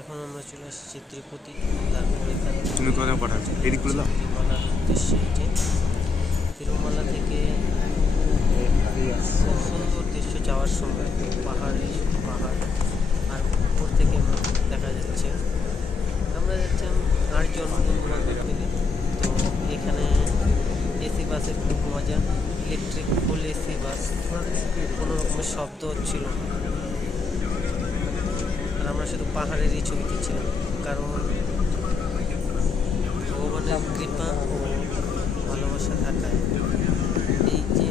এখন আমরা চলে আসছি ত্রিপতি। তারপরে তুমি কথা পাঠাচ্ছ এডিট করে দাও। তিরুমালার উদ্দেশ্যে তিরুমালা থেকে খুব সুন্দর দৃশ্য যাওয়ার সময় পাহাড় আর উপর থেকে দেখা যাচ্ছে। আমরা যাচ্ছিলাম 8 জন বন্ধু বান্ধব মিলে। তো এখানে এসি বাসের খুব মজা, ইলেকট্রিক ফুল এসি বাস, কোনো রকমের শব্দ হচ্ছিল না। আর আমরা শুধু পাহাড়েরই ছবি দিচ্ছিলাম, কারণ ভগবানের কৃপা ও ভালোবাসা থাকায় এই যে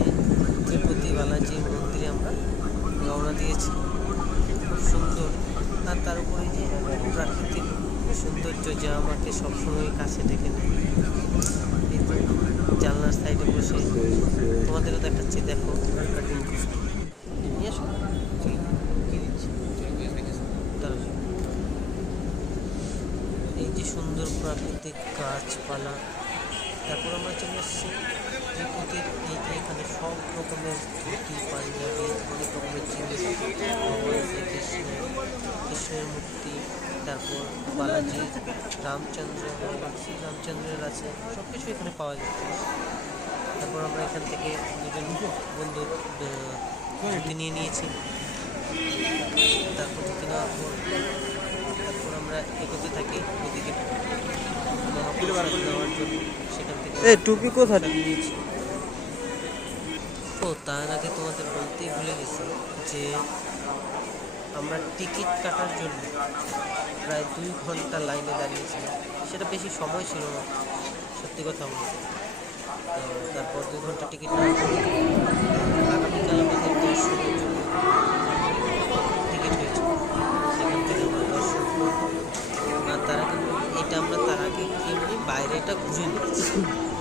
তিরুপতি বালাজির মন্দিরে আমরা রওনা দিয়েছি। খুব সুন্দর, আর তার উপরে যে প্রাকৃতিক সৌন্দর্য যা আমাকে সবসময় কাছে ডেকে নেয়। এই তো জানলার সাইডে বসে তোমাদেরও দেখাচ্ছি, দেখো। এই যে সুন্দর প্রাকৃতিক গাছপালা। তারপর আমরা চলে এসেছি ত্রিপুতির। এই যে এখানে সব রকমের ধুতি পাঞ্জাবি, অনেক রকমের জিনিস, ভগবান কৃষ্ণের মূর্তি, তারপর বালাজি, রামচন্দ্র, রামচন্দ্রের আছে, সব কিছু এখানে পাওয়া যাচ্ছে। তারপর আমরা এখান থেকে দুজন বন্ধু ধুতি নিয়ে নিয়েছি। তারপর ধুতি নেওয়ার পর তারপর আমরা এগোতে থাকি ওদিকে নেওয়ার জন্য। সেখান থেকে টুপি কোথায় নিয়েছি। ও তার আগে তোমাদের বলতেই ভুলে গেছি যে আমরা টিকিট কাটার জন্য প্রায় 2 ঘন্টা লাইনে দাঁড়িয়েছিলাম। সেটা বেশি সময় ছিল না, সত্যি কথা বলতে। তারপর 2 ঘন্টা টিকিট আগামীকাল আমাদের দর্শনের জন্য টিকিট হয়েছে। সেখান থেকে আমরা দর্শন করবো। আর তার আগে এটা আমরা তার আগে কি বলি, বাইরেটা ঘুরে নিয়েছি,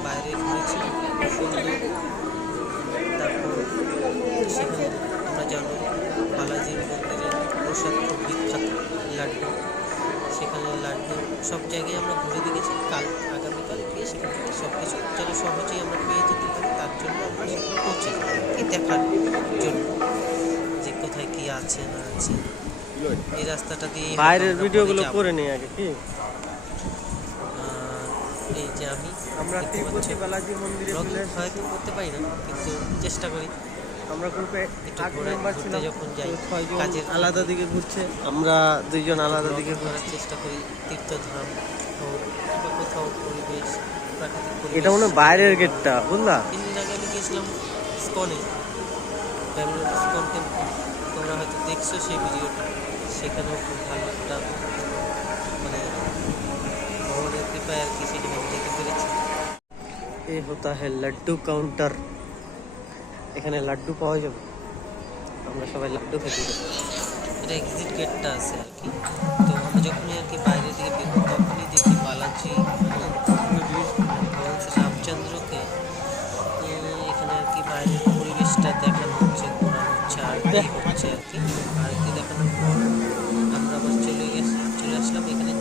বাইরে ঘুরেছি সুন্দর। তারপর সেখানে আমরা জানো বালাজির মন্দিরের প্রসাদ খুব বিখ্যাত লাড্ডু। সেখানে লাড্ডু সব জায়গায় আমরা ঘুরে দেখেছি। আগামীকাল গিয়ে সেখান থেকে সব কিছু যেন সহজেই আমরা পেয়ে যেতে পারি, তার জন্য আমরা সেখানে পৌঁছে যাই দেখার জন্য যে কোথায় কি আছে না আছে। এই রাস্তাটা দিয়ে বাইরের ভিডিওগুলো করে নিই আগে কি। এই যে আমরা তিরুপতি বালাজি মন্দিরে হয়তো করতে পারি না, কিন্তু চেষ্টা করি। আমরা গ্রুপে একটু মেম্বার ছিলাম, যখন যাই কাজের আলাদা দিকে ঘুরছে, আমরা 2 জন আলাদা দিকে ঘোরার চেষ্টা করি। তীর্থধাম হোক বা কোথাও পরিবেশ, প্রাকৃতিক পরিবেশ। এটা মনে হয় বাইরের গেটটা, বুঝলা? 3 দিন আগে আমি গিয়েছিলাম ইসকনে, ব্যাঙ্গালোর ইসকন টেম্পল। তোমরা হয়তো দেখছো সেই ভিডিওটা। সেখানেও খুব ভালো একটা মানে ভগবানের কৃপায় আর কি সেখানে আমি যেতে পেরেছি। এ হতা হ্যাঁ লাড্ডু কাউন্টার। এখানে লাড্ডু পাওয়া যাবে, আমরা সবাই লাড্ডু খেতে যাবো। এটা এক্সিট গেটটা আছে আর কি। তো আমরা যখনই আর কি বাইরের দিকে বেরোই, তখনই দেখি বালাজি ভগবান শ্রী রামচন্দ্রকে এখানে আর কি বাইরের পরিবেশটা দেখানো হচ্ছে, ঘোরানো হচ্ছে, আরতি হচ্ছে আর কি। আরতি দেখানোর পর আমরা আবার চলে আসলাম এখানে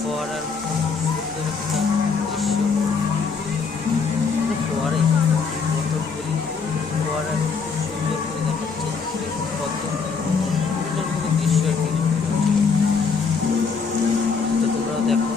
ফোয়ারার সুন্দর একটা দৃশ্য। ফোয়ারাই বোতলগুলি ফোয়ারার সুন্দর করে দেখাচ্ছে পদ্ম, বিভিন্ন রকমের দৃশ্য আর কি। তো তোমরাও দেখো।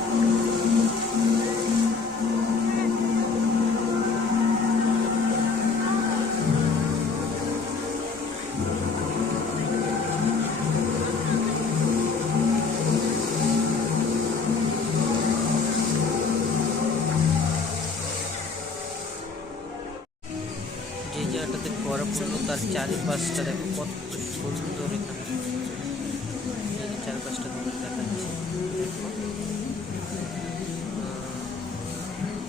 যে জায়গাটাতে ফোয়ারা পড়লো তার চারিপাশটা দেখো কত সুন্দর। এখানে এই যে চারিপাশটা তোমাদের দেখাচ্ছে, দেখো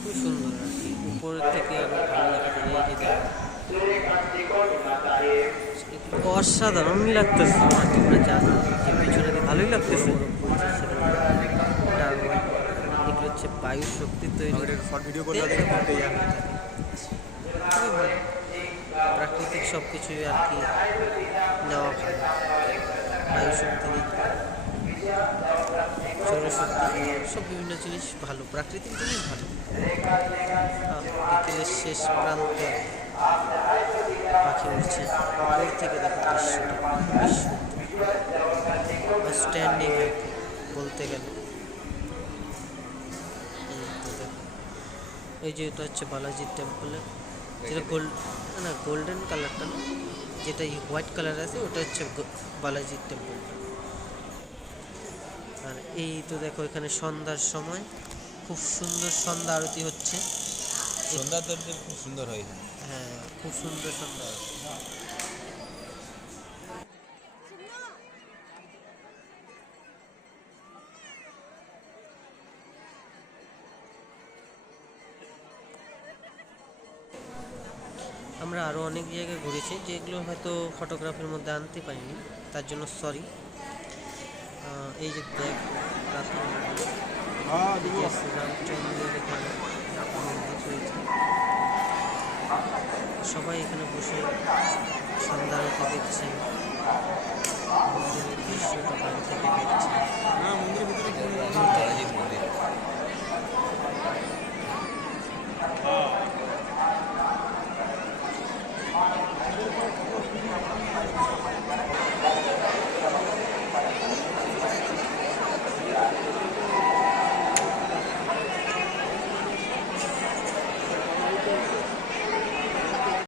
খুব সুন্দর আর কি। উপরের থেকে আরো ভালো দেখা যায়। এই যে দেখো অসাধারণ লাগতেছে। তোমরা জানো যে পিছনে ভালোই লাগতেছে। এগুলো হচ্ছে বায়ুর শক্তি তৈরি। প্রাকৃতিক সব কিছুই আর কি নেওয়া ভালো। বায়ু শক্তি, সৌরশক্তি, সব বিভিন্ন জিনিস ভালো, প্রাকৃতিক জিনিস ভালো। বিকেলের শেষ প্রান্তে পাখি উঠছে, ওই থেকে দেখো দৃশ্যটা বেশ সুন্দর। স্ট্যান্ডিং আর কি বলতে গেলে। এই যে এটা হচ্ছে বালাজির টেম্পলে, যেটা না গোল্ডেন কালারটা না, যেটা হোয়াইট কালার আছে ওটা হচ্ছে বালাজির টেম্পলটা। আর এই তো দেখো এখানে সন্ধ্যার সময় খুব সুন্দর সন্ধ্যা আরতি হচ্ছে। সন্ধ্যা আরতি খুব সুন্দর হয়। হ্যাঁ, খুব সুন্দর সন্ধ্যা আরতি। আমরা আরও অনেক জায়গায় ঘুরেছি, যেগুলো হয়তো ফটোগ্রাফির মধ্যে আনতে পারিনি, তার জন্য সরি। এই যে দেখ রামচন্দ্রের এখানে মন্দির রয়েছে, সবাই এখানে বসে সন্ধ্যা আরতি দেখছেন। মন্দিরের দৃশ্যটা বাইরে থেকে